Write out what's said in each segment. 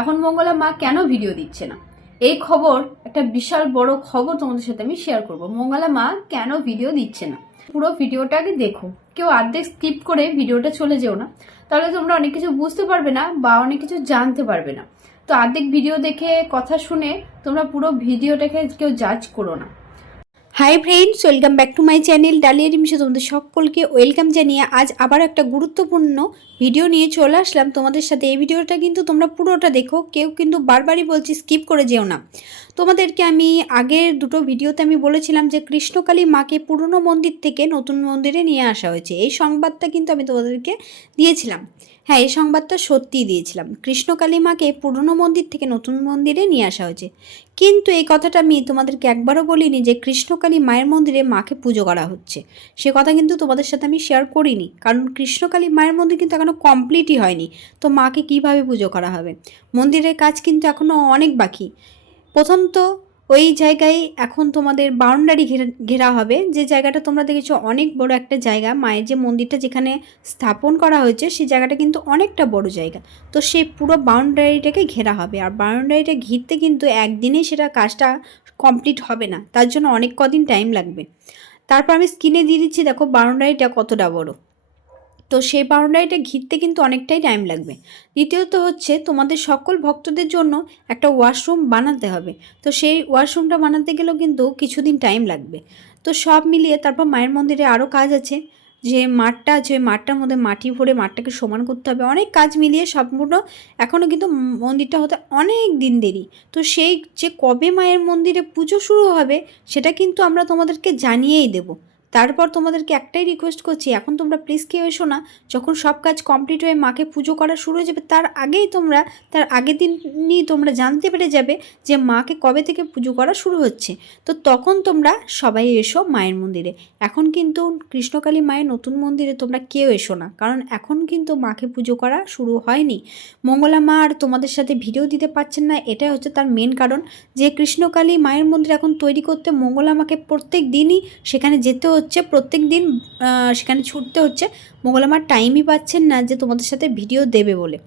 এখন মঙ্গলা মা কেন ভিডিও দিচ্ছে না, এই খবর একটা বিশাল বড় খবর তোমাদের সাথে আমি শেয়ার করব। মঙ্গলা মা কেন ভিডিও দিচ্ছে না, পুরো ভিডিওটাকে দেখো, কেউ অর্ধেক স্কিপ করে ভিডিওটা চলে যেও না, তাহলে তোমরা অনেক কিছু বুঝতে পারবে না বা অনেক কিছু জানতে পারবে না। তো অর্ধেক ভিডিও দেখে কথা শুনে তোমরা পুরো ভিডিওটাকে কেউ জাজ করো না। Hi friends, welcome back to my channel Dalia রিমসে তোমাদের সকলকে ওয়েলকাম জানিয়ে আজ আবার একটা গুরুত্বপূর্ণ ভিডিও নিয়ে চলে আসলাম তোমাদের সাথে। এই ভিডিওটা কিন্তু তোমরা পুরোটা দেখো, কেউ কিন্তু বারবারই বলছি স্কিপ করে যেও না। তোমাদেরকে আমি আগের দুটো ভিডিওতে আমি বলেছিলাম যে কৃষ্ণকালী মাকে পুরনো মন্দির থেকে নতুন মন্দিরে নিয়ে আসা হয়েছে। এই সংবাদটা কিন্তু আমি তোমাদেরকে দিয়েছিলাম। হ্যাঁ, এই সংবাদটা সত্যিই দিয়েছিলাম। কৃষ্ণকালী মাকে পুরনো মন্দির থেকে নতুন মন্দিরে নিয়ে আসা হয়েছে, কিন্তু এই কথাটা আমি তোমাদেরকে একবারও বলিনি যে কৃষ্ণকালী মায়ের মন্দিরে মাকে পুজো করা হচ্ছে। সে কথা কিন্তু তোমাদের সাথে আমি শেয়ার করিনি, কারণ কৃষ্ণকালী মায়ের মন্দির কিন্তু এখনও কমপ্লিটই হয়নি। তো মাকে কিভাবে পুজো করা হবে, মন্দিরের কাজ কিন্তু এখনও অনেক বাকি। প্রথম তো ওই জায়গায় এখন তোমাদের বাউন্ডারি ঘেরা হবে, যে জায়গাটা তোমরা দেখেছো অনেক বড় একটা জায়গা। মায়ের যে মন্দিরটা যেখানে স্থাপন করা হয়েছে সেই জায়গাটা কিন্তু অনেকটা বড় জায়গা। তো সেই পুরো বাউন্ডারিটাকে ঘেরা হবে, আর বাউন্ডারিটা ঘিরতে কিন্তু একদিনেই সেটা কাজটা কমপ্লিট হবে না, তার জন্য অনেক কদিন টাইম লাগবে। তারপর আমি স্ক্রিনে দিয়ে দিচ্ছি, দেখো বাউন্ডারিটা কতটা বড়। তো সেই বাউন্ডারিটা ঘিরতে কিন্তু অনেকটাই টাইম লাগবে। দ্বিতীয়ত হচ্ছে তোমাদের সকল ভক্তদের জন্য একটা ওয়াশরুম বানাতে হবে। তো সেই ওয়াশরুমটা বানাতে গেলেও কিন্তু কিছুদিন টাইম লাগবে। তো সব মিলিয়ে তারপর মায়ের মন্দিরে আরও কাজ আছে, যে মাঠটা আছে ওই মাঠটার মধ্যে মাটি ভরে মাঠটাকে সমান করতে হবে। অনেক কাজ মিলিয়ে সম্পূর্ণ এখনও কিন্তু মন্দিরটা হতে অনেক দিন দেরি। তো সেই যে কবে মায়ের মন্দিরে পুজো শুরু হবে সেটা কিন্তু আমরা তোমাদেরকে জানিয়েই দেবো। তারপর তোমাদেরকে একটাই রিকোয়েস্ট করছি, এখন তোমরা প্লিজ কেউ এসো না। যখন সব কাজ কমপ্লিট হয়ে মাকে পুজো করা শুরু হয়ে যাবে তার আগের দিনই তোমরা জানতে পেরে যাবে যে মাকে কবে থেকে পুজো করা শুরু হচ্ছে। তো তখন তোমরা সবাই এসো মায়ের মন্দিরে। এখন কিন্তু কৃষ্ণকালী মায়ের নতুন মন্দিরে তোমরা কেউ এসো না, কারণ এখন কিন্তু মাকে পুজো করা শুরু হয়নি। মঙ্গলা মা আর তোমাদের সাথে ভিডিও দিতে পারছেন না, এটাই হচ্ছে তার মেন কারণ। যে কৃষ্ণকালী মায়ের মন্দির এখন তৈরি করতে মঙ্গলা মাকে প্রত্যেক দিনই সেখানে যেতে হচ্ছে, প্রত্যেক দিন সেখানে ছুটতে হচ্ছে। মঙ্গলা মার টাইমই পাচ্ছেন না যে তোমাদের সাথে ভিডিও দেবে বলে।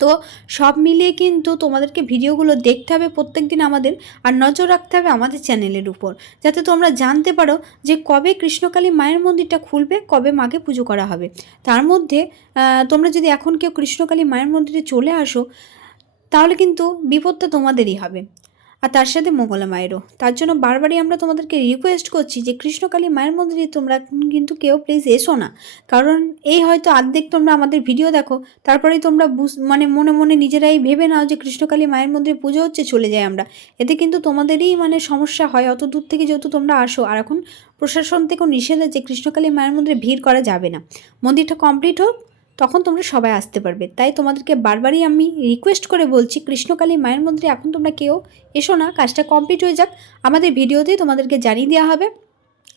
তো সব মিলিয়ে কিন্তু তোমাদেরকে ভিডিওগুলো দেখতে হবে প্রত্যেক দিন আমাদের, আর নজর রাখতে হবে আমাদের চ্যানেলের উপর, যাতে তোমরা জানতে পারো যে কবে কৃষ্ণকালী মায়ের মন্দিরটা খুলবে, কবে মাকে পুজো করা হবে। তার মধ্যে তোমরা যদি এখন কেউ কৃষ্ণকালী মায়ের মন্দিরে চলে আসো, তাহলে কিন্তু বিপদটা তোমাদেরই হবে, আর তার সাথে মঙ্গলা মায়েরও। তার জন্য বারবারই আমরা তোমাদেরকে রিকোয়েস্ট করছি যে কৃষ্ণকালী মায়ের মন্দিরে তোমরা কিন্তু কেউ প্লিজ এসো না। কারণ এই হয়তো অর্ধেক তোমরা আমাদের ভিডিও দেখো, তারপরেই তোমরা মানে মনে মনে নিজেরাই ভেবে নাও যে কৃষ্ণকালী মায়ের মন্দিরে পুজো হচ্ছে, চলে যাই আমরা। এতে কিন্তু তোমাদেরই মানে সমস্যা হয়, অত দূর থেকে যেহেতু তোমরা আসো। আর এখন প্রশাসন থেকেও নিষেধ আছে কৃষ্ণকালী মায়ের মন্দিরে ভিড় করা যাবে না। মন্দিরটা কমপ্লিট হোক, তখন তোমরা সবাই আসতে পারবে। তাই তোমাদেরকে বারবারই আমি রিকোয়েস্ট করে বলছি, কৃষ্ণকালী মায়ের মন্দিরে এখন তোমরা কেউ এসো না, কাজটা কমপ্লিট হয়ে যাক। আমাদের ভিডিওতেই তোমাদেরকে জানিয়ে দেওয়া হবে।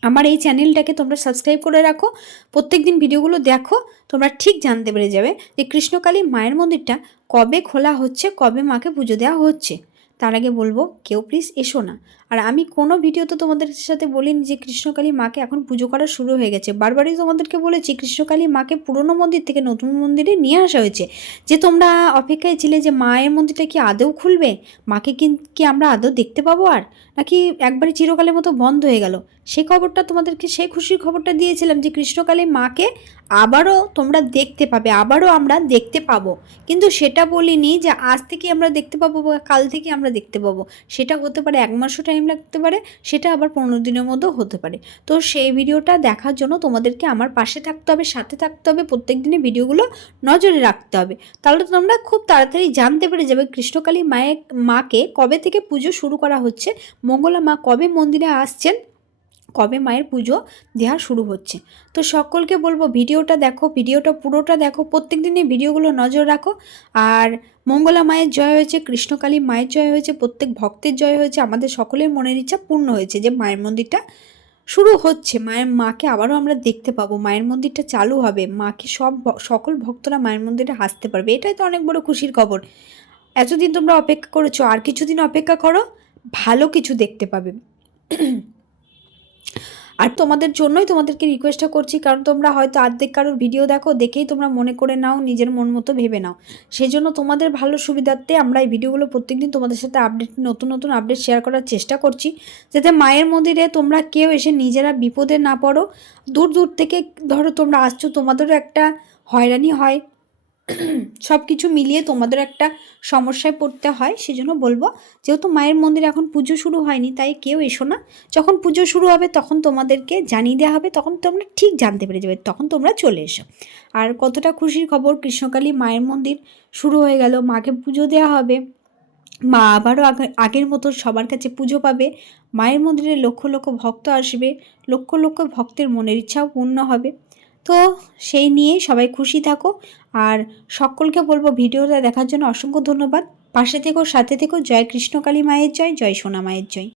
আমার এই চ্যানেলটাকে তোমরা সাবস্ক্রাইব করে রাখো, প্রত্যেক দিন ভিডিওগুলো দেখো, তোমরা ঠিক জানতে পেরে যাবে যে কৃষ্ণকালী মায়ের মন্দিরটা কবে খোলা হচ্ছে, কবে মাকে পুজো দেওয়া হচ্ছে। তার আগে বলবো কেউ প্লিজ এসো না। আর আমি কোনো ভিডিওতে তোমাদের সাথে বলিনি যে কৃষ্ণকালী মাকে এখন পুজো করা শুরু হয়ে গেছে। বারবারই তোমাদেরকে বলেছি কৃষ্ণকালী মাকে পুরনো মন্দির থেকে নতুন মন্দিরে নিয়ে আসা হয়েছে। যে তোমরা অপেক্ষায় ছিলে যে মায়ের মন্দিরটা কি আদৌ খুলবে, মাকে কি আমরা আদৌ দেখতে পাবো, আর নাকি একবারে চিরকালের মতো বন্ধ হয়ে গেল, সেই খবরটা তোমাদেরকে, সেই খুশির খবরটা দিয়েছিলাম যে কৃষ্ণকালী মাকে আবারও তোমরা দেখতে পাবে, আবারও আমরা দেখতে পাবো। কিন্তু সেটা বলিনি যে আজ থেকে আমরা দেখতে পাবো বা কাল থেকে আমরা দেখতে পাবো। সেটা হতে পারে 1 মাসও টাইম লাগতে পারে, সেটা আবার 15 দিনের মধ্যেও হতে পারে। তো সেই ভিডিওটা দেখার জন্য তোমাদেরকে আমার পাশে থাকতে হবে, সাথে থাকতে হবে, প্রত্যেক দিনে ভিডিওগুলো নজরে রাখতে হবে। তাহলে তোমরা খুব তাড়াতাড়ি জানতে পেরে যাবে কৃষ্ণকালী মাকে কবে থেকে পুজো শুরু করা হচ্ছে, মঙ্গলা মা কবে মন্দিরে আসছেন, কবে মায়ের পুজো দেওয়া শুরু হচ্ছে। তো সকলকে বলবো ভিডিওটা দেখো, ভিডিওটা পুরোটা দেখো, প্রত্যেক দিনে ভিডিওগুলো নজর রাখো। আর মঙ্গলা মায়ের জয় হয়েছে, কৃষ্ণকালী মায়ের জয় হয়েছে, প্রত্যেক ভক্তের জয় হয়েছে, আমাদের সকলের মনের ইচ্ছা পূর্ণ হয়েছে যে মায়ের মন্দিরটা শুরু হচ্ছে, মাকে আবারও আমরা দেখতে পাবো, মায়ের মন্দিরটা চালু হবে, মাকে সকল ভক্তরা মায়ের মন্দিরে আসতে পারবে। এটাই তো অনেক বড় খুশির খবর। এতদিন তোমরা অপেক্ষা করেছো, আর কিছুদিন অপেক্ষা করো, ভালো কিছু দেখতে পাবে। আর তোমাদের জন্যই তোমাদেরকে রিকোয়েস্টটা করছি, কারণ তোমরা হয়তো অর্ধেক কারোর ভিডিও দেখো, দেখেই তোমরা মনে করে নাও, নিজের মন মতো ভেবে নাও। সেই জন্য তোমাদের ভালো সুবিধার্থে আমরা এই ভিডিওগুলো প্রত্যেকদিন তোমাদের সাথে নতুন নতুন আপডেট শেয়ার করার চেষ্টা করছি, যাতে মায়ের মন্দিরে তোমরা কেউ এসে নিজেরা বিপদে না পড়ো। দূর দূর থেকে ধরো তোমরা আসছো, তোমাদেরও একটা হয়রানি হয়, সব কিছু মিলিয়ে তোমাদের একটা সমস্যায় পড়তে হয়। সেজন্য বলবো, যেহেতু মায়ের মন্দিরে এখন পুজো শুরু হয়নি, তাই কেউ এসো না। যখন পুজো শুরু হবে তখন তোমাদেরকে জানিয়ে দেওয়া হবে, তখন তোমরা ঠিক জানতে পেরে যাবে, তখন তোমরা চলে এসো। আর কতটা খুশির খবর, কৃষ্ণকালী মায়ের মন্দির শুরু হয়ে গেল, মাকে পুজো দেওয়া হবে, মা আবারও আগের মতো সবার কাছে পুজো পাবে। মায়ের মন্দিরে লক্ষ লক্ষ ভক্ত আসবে, লক্ষ লক্ষ ভক্তের মনের ইচ্ছাও পূর্ণ হবে। তো সেই নিয়েই সবাই খুশি থাকো। আর সকলকে বলবো ভিডিওটা দেখার জন্য অসংখ্য ধন্যবাদ। পাশে থেকো, সাথে থেকো। জয় কৃষ্ণকালী মায়ের জয়, জয় সোনা মায়ের জয়।